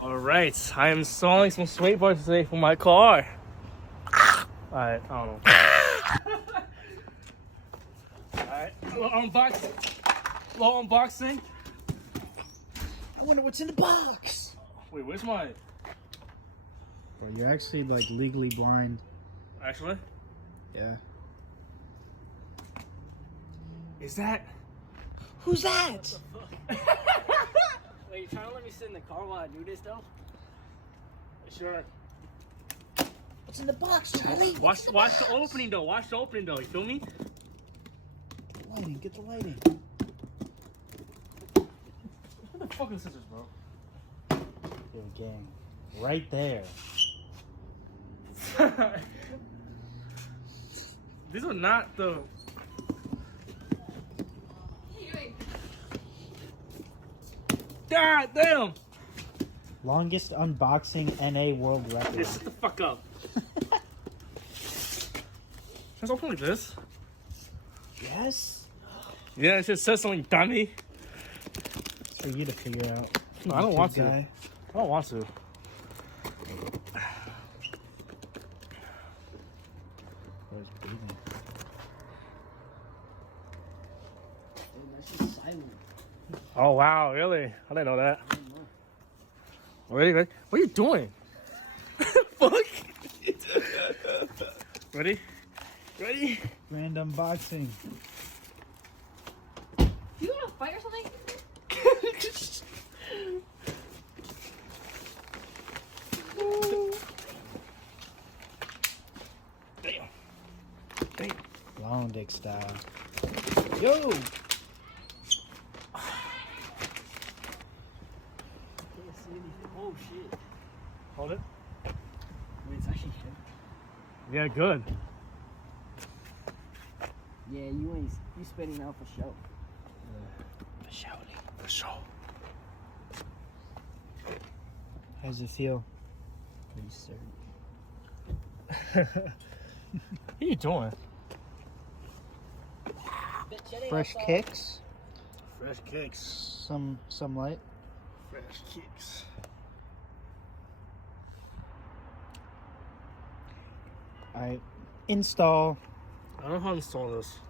Alright, I am installing some sway bars today for my car. Alright, I don't know. Alright, little unboxing. I wonder what's in the box. Wait, where's my... Bro, you're actually like legally blind. Actually? Yeah. Is that... Who's that? Wait, you trying to let me sit in the car while I do this though? Sure. What's in the box, Charlie? Watch the opening though. Watch the opening though. You feel me? Lighting, get the lighting. What the fuck is scissors, bro? Yo, gang. Right there. These are not the... God damn! Longest unboxing NA world record. Hey, shut the fuck up. Let's open like this. Yes? Yeah, it just says something, dummy. It's for you to figure out. No, I don't want to. Guy. I don't want to. Where's breathing? Dude, that's just silent. Oh wow, really? I didn't know that. Ready? What are you doing? Fuck. Ready? Ready? Random boxing. You want to fight or something? Damn. Damn. Long dick style. Yo! Oh shit. Hold it. Wait, it's actually shit. Yeah, good. Yeah, you spitting out for show. For sure. For sure. How does it feel? Pretty certain. What are you doing? Fresh kicks. Fresh kicks. Some light. Fresh kicks. Alright. Install. I don't know how to install this.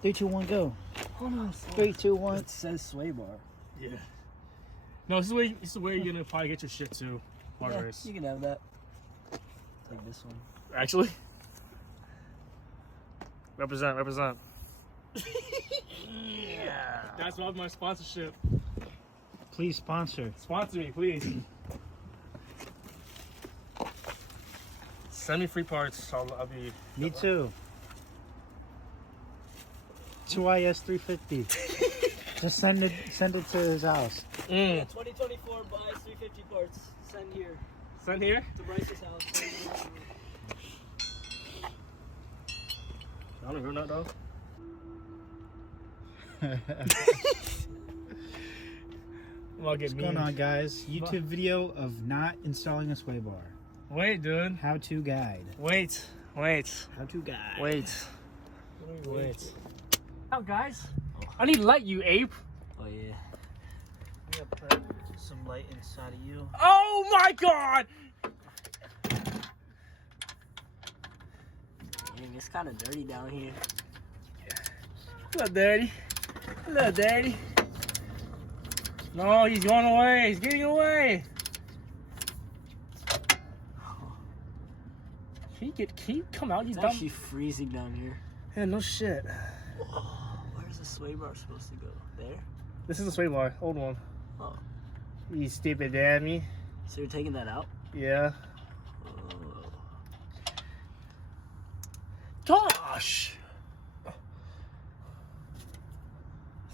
3, 2, 1, go. Hold on. 3, 2, 1. It says sway bar. Yeah. No, this is where you're gonna probably get your shit to. Yeah, Race. you can have that. Take this one. Actually. Represent. Yeah. That's why my sponsorship. Please sponsor. Sponsor me, please. Send me free parts. I'll be. Me too. 2IS 350. Just send it to his house. 2024 buys 350 parts. Send here. Send here. To Bryce's house. I don't hear that though. What's going on, guys? YouTube video of not installing a sway bar. Wait, dude. How-to guide. Wait. How-to guide. Wait. Now, guys. I need light, you ape. Oh yeah. I'm gonna put some light inside of you. Oh my god! Dang, it's kind of dirty down here. A little dirty. No, he's going away. He's getting away. Can you come out? You It's dumb. actually freezing down here. Yeah, no shit. Oh, where's the sway bar supposed to go? There? This is a sway bar, old one. Oh. You stupid dammy. So you're taking that out? Yeah. Oh. Gosh. I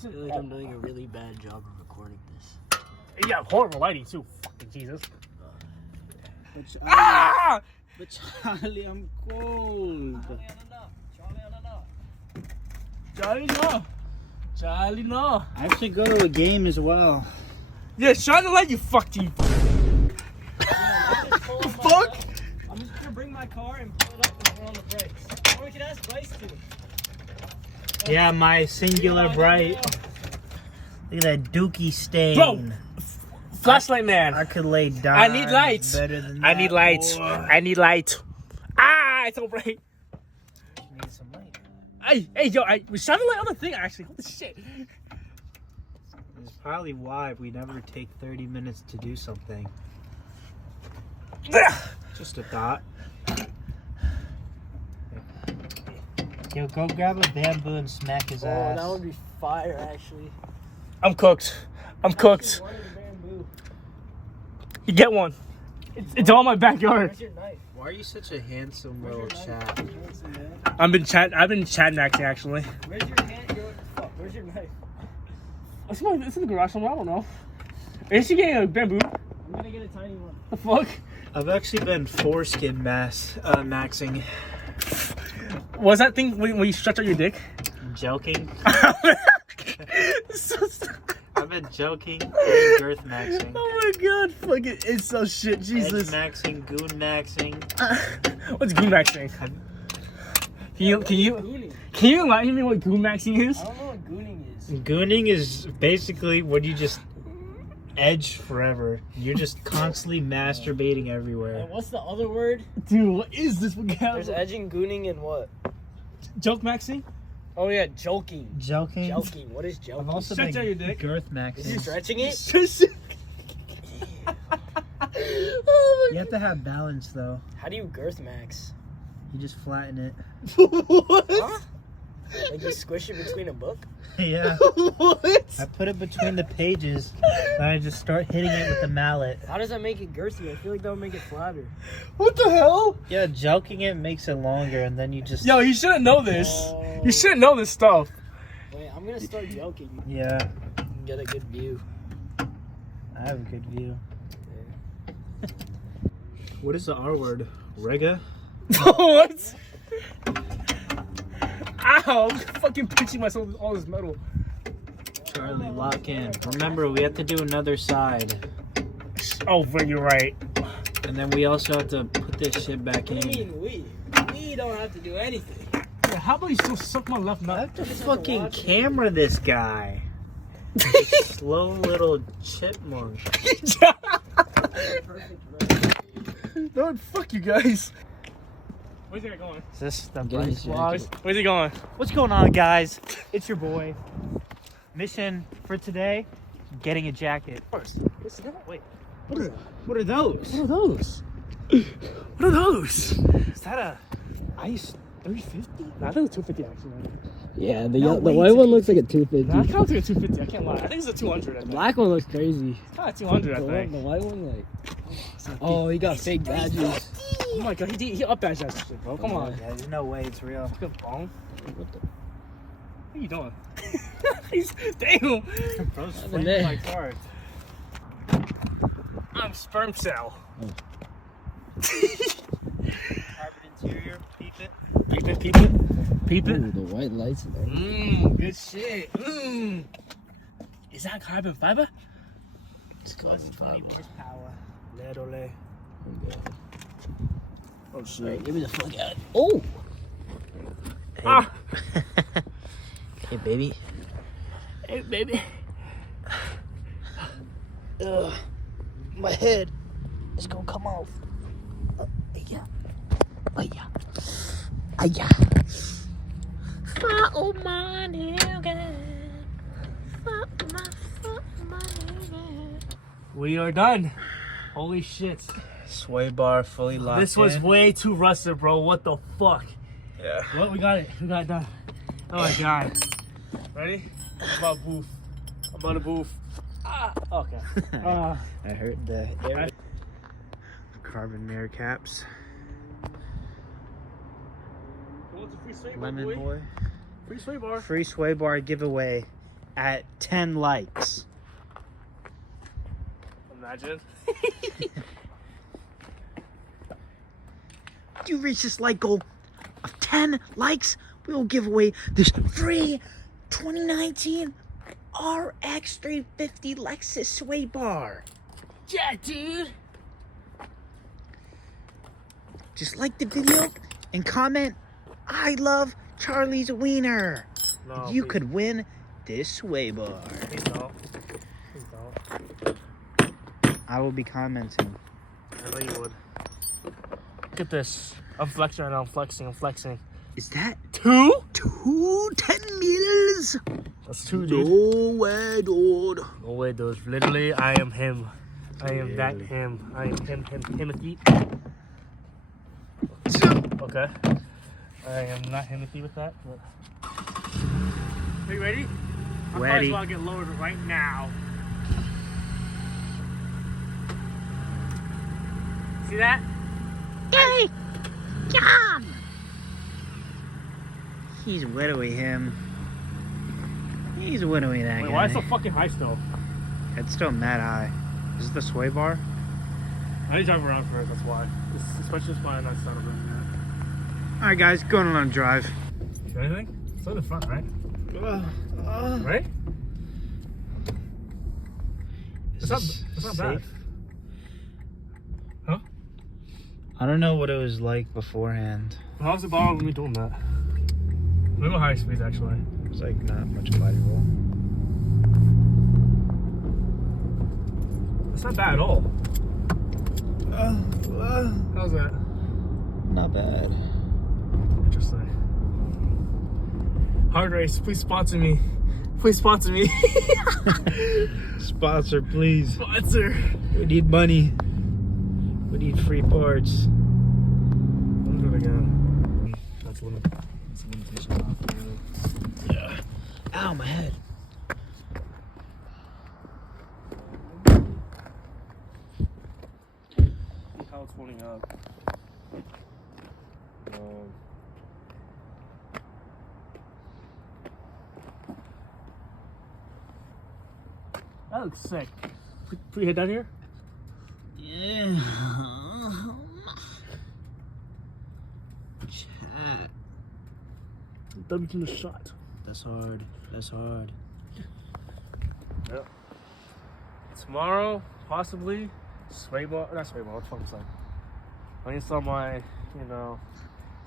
feel like I'm doing a really bad job of recording this. You got horrible lighting too. Fucking Jesus. But Ah! Charlie, I'm cold. Charlie, no. I actually go to a game as well. Yeah, shine the light, you fucking. Fuck? I'm just gonna bring my car and pull it up and put on the brakes. Or we can ask Bryce to. Yeah, my singular bright. Look at that dookie stain. Bro, Flashlight man. I could lay down. I need lights. Better than that. I need lights. Boy. I need light. Ah, it's so bright. You need some light. Hey, yo, we shot a light on the thing actually. Holy shit. It's probably why we never take 30 minutes to do something. Just a thought. Yo, go grab a bamboo and smack his ass. that would be fire, actually. I'm cooked. I'm cooked. You get one. It's all my backyard. Where's your knife? Why are you such a handsome little chap? I've been chat maxing actually. Where's your hand? Where's your knife? It's in the garage somewhere. I don't know. Is she getting a bamboo? I'm gonna get a tiny one. The fuck? I've actually been foreskin maxing. Was that thing when you stretch out your dick? Joking. So I've been joking. Girth maxing. oh my god, fuck it. It's so shit. Jesus. Edge maxing, goon maxing. What's goon maxing? Can you enlighten me what goon maxing is? I don't know what gooning is. Gooning is basically when you just edge forever. You're just constantly masturbating everywhere. And what's the other word? Dude, what is this vocabulary? There's edging, gooning, and what? Joke maxing? Oh yeah, joking. Joking? Joking. What is joking? I've also Stretch been out your dick. girth Is he maxing. stretching it? Oh You have to have balance though. How do you girth max? You just flatten it. what? Huh? Like you squish it between a book? Yeah. What? I put it between the pages and I just start hitting it with the mallet. How does that make it girthy? I feel like that would make it flatter. What the hell? Yeah, joking it makes it longer and then you just... Yo, you shouldn't know this. Oh. You shouldn't know this stuff. Wait, I'm gonna start joking. Yeah, And get a good view. I have a good view. What is the R word? Rega? What? Ow! I'm fucking pinching myself with all this metal. Charlie, lock in. Remember, we have to do another side. Oh, but you're right. And then we also have to put this shit back What do you in. mean we? We don't have to do anything. Yeah, how about you still suck my left I nut? have to just have to fucking watch it. camera this guy. Slow little chipmunk. Perfect right. No, fuck you guys. Where's he going? Is this the Getting Bryce his vlog? jacket. Where's he going? What's going on, guys? It's your boy. Mission for today, getting a jacket. Wait, What is that? what are those? What are those? What are those? Is that a ice 350? Nah, I think it's 250 actually. Yeah, No the way, white it's one a looks like a 250. Nah, I can't take a 250. I can't lie. I think it's a 200. I The think. black one looks crazy. It's kind of 200. I The think. white one, like. Oh, he got fake badges. Oh my god, he up that shit, bro. Come on. Yeah, there's no way it's real. Fucking bong. What the? What are you doing? He's damn. Bro's Happened flaming there? my car. I'm sperm cell. Carbon interior, peep it. Peep it, peep it, peep it. Ooh, the white lights in there. Good shit. Is that carbon fiber? It's called 20 horsepower. Literally. Oh shit. Alright, give me the fuck out. Oh! Ah. Hey, baby. Hey, baby. Ugh. My head is gonna come off. Yeah. Oh, yeah. Oh, yeah. Oh my nigga. We are done. Holy shit. Sway bar fully locked This was in. way too rusted, bro. What the fuck? Yeah. What? We got it. We got it done. Oh my god. Ready? I'm about to boof. I'm about to boof. Ah. Okay. I heard the air. Carbon mirror caps. Lemon boy. Free sway bar. Free sway bar giveaway at 10 likes. Imagine. If you reach this like goal of 10 likes, we will give away this free 2019 RX 350 Lexus sway bar. Yeah, dude. Just like the video and comment, I love Charlie's wiener. No, You please. could win this sway bar. Please don't. Please don't. I will be commenting. I know you would. Look at this. I'm flexing right now. I'm flexing. Is that Two? 10 mils? That's two, dude. No way, dude. No way, dude. Literally, I am him. I am that him. I am him, Timothy. Okay. I am not Timothy with that. But... Are you ready? I might as well get lowered right now. See that? Hey! Come! He's widowy him. He's widowy that Wait, guy. why is it so fucking high still? It's still mad high. Is it the sway bar? I need to drive around first, that's why. Especially this mine, that's not a really yet. Alright guys, going on a drive. Is there anything? It's on the front, right? Right? It's not bad. Huh? I don't know what it was like beforehand. How's the bottom of me doing that? We go high speeds actually. It was like not much body roll. It's not bad at all. How's that? Not bad. Interesting. Hard Race, please sponsor me. Please sponsor me. Sponsor, please. Sponsor. We need money. We need free parts. I'll do it again. That's a limitation off. Yeah. Ow, my head. See how it's holding up. That looks sick. Put your head down here. Yeah. Chat. Double in the shot. That's hard. That's hard. Yep. Tomorrow, possibly, sway bar. Not sway bar. What the fuck was that? I install my,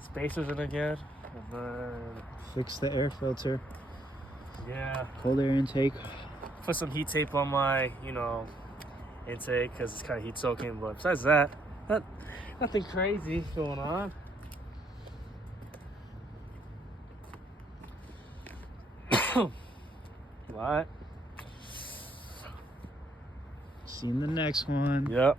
spacers in again. And then, Fix the air filter. yeah. Cold air intake. Put some heat tape on my, intake because it's kind of heat soaking. But besides that, nothing crazy going on. What? See you in the next one. Yep.